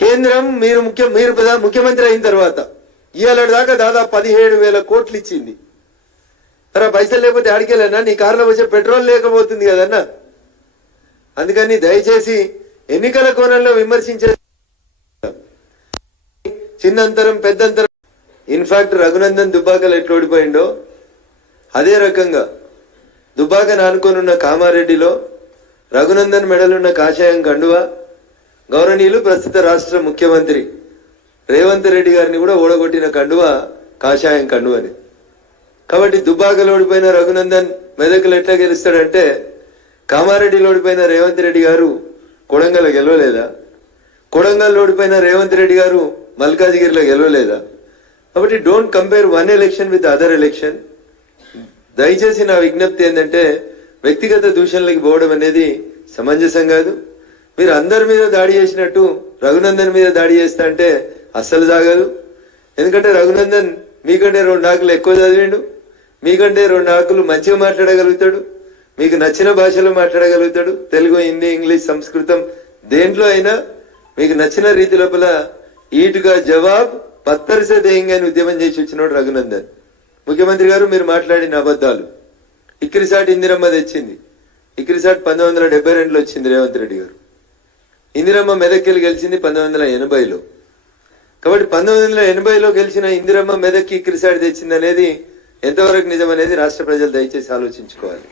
కేంద్రం మీరు ముఖ్యమంత్రి అయిన తర్వాత ఇవాళ దాకా దాదాపు 17,000 కోట్లు ఇచ్చింది. మరి పైసలు లేకపోతే ఆడికెళ్ళనా? నీ కారులో వచ్చే పెట్రోల్ లేకపోతుంది కదన్నా. అందుకని దయచేసి ఎన్నికల కోణంలో విమర్శించే చిన్నంతరం పెద్దంతరం. ఇన్ఫాక్ట్ రఘునందన్ దుబ్బాకలు ఎట్లా ఓడిపోయిండో అదే రకంగా దుబ్బాకను ఆనుకోనున్న కామారెడ్డిలో రఘునందన్ మెడలున్న కాషాయం కండువా గౌరవనీయులు ప్రస్తుత రాష్ట్ర ముఖ్యమంత్రి రేవంత్ రెడ్డి గారిని కూడా ఓడగొట్టిన కండువా కాషాయం కండువని. కాబట్టి దుబ్బాకలో ఓడిపోయిన రఘునందన్ మెదకులు ఎట్లా గెలుస్తాడంటే, కామారెడ్డిలో ఓడిపోయిన రేవంత్ రెడ్డి గారు కొడంగల్ గెలవలేదా? కొడంగల్ ఓడిపోయిన రేవంత్ రెడ్డి గారు మల్కాజిగిరిలో గెలవలేదా? కాబట్టి don't compare one election with other election. దయచేసి నా విజ్ఞప్తి ఏంటంటే, వ్యక్తిగత దూషణలకి పోవడం అనేది సమంజసం కాదు. మీరు అందరి మీద దాడి చేసినట్టు రఘునందన్ మీద దాడి చేస్తా అంటే అస్సలు సాగదు. ఎందుకంటే రఘునందన్ మీకంటే 2 ఆకులు ఎక్కువ చదివిండు, మీకంటే 2 ఆకులు మంచిగా మాట్లాడగలుగుతాడు, మీకు నచ్చిన భాషలో మాట్లాడగలుగుతాడు. తెలుగు, హిందీ, ఇంగ్లీష్, సంస్కృతం దేంట్లో అయినా మీకు నచ్చిన రీతి లోపల ఈటుగా జవాబ్ పత్తరిసే దేయంగా ఉద్యమం చేసి వచ్చినాడు రఘునందన్. ముఖ్యమంత్రి గారు మీరు మాట్లాడిన అబద్ధాలు, ఇక్రిసాట్ ఇందిరమ్మ తెచ్చింది. ఇక్రిసాట్ 1972లో వచ్చింది రేవంత్ రెడ్డి గారు. ఇందిరమ్మ మెదక్కి గెలిచింది 1980లో. కాబట్టి 1980లో గెలిచిన ఇందిరమ్మ మెదక్కి ఇక్రిసాట్ తెచ్చింది అనేది ఎంతవరకు నిజం అనేది రాష్ట్ర ప్రజలు దయచేసి ఆలోచించుకోవాలి.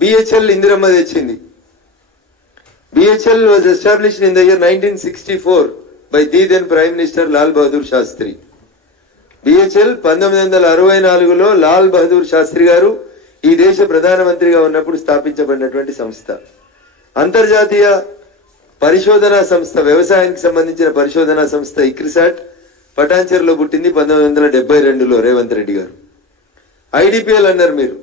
బిహెచ్ఎల్ ఇందిరమ్మ తెచ్చింది. BHEL was established in the year 1964 by the then prime minister Lal Bahadur Shastri. BHEL 1964లో లాల్ బహదూర్ శాస్త్రి గారు ఈ దేశ ప్రధానమంత్రిగా ఉన్నప్పుడు స్థాపించబడినటువంటి సంస్థ. అంతర్జాతీయ పరిశోధనా సంస్థ, వ్యవసాయానికి సంబంధించిన పరిశోధనా సంస్థ ఇక్రిసాట్ పటాన్చెరులో పుట్టింది 1972లో రేవంత్ రెడ్డి గారు. ఐడిపిఎల్ అన్నారు మీరు.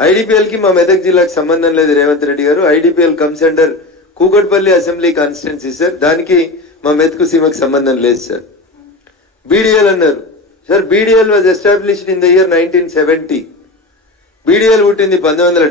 ఐడిపిఎల్ కి మా మెదక్ జిల్లాకు సంబంధం లేదు రేవంత్ రెడ్డి గారు. IDPL comes under Kukatpally assembly constituency sir. దానికి మా మెదకు సీమకు సంబంధం లేదు సార్. బీడీఎల్ అన్నారు sir. BDL was established in the year 1970. BDL పుట్టింది 1970.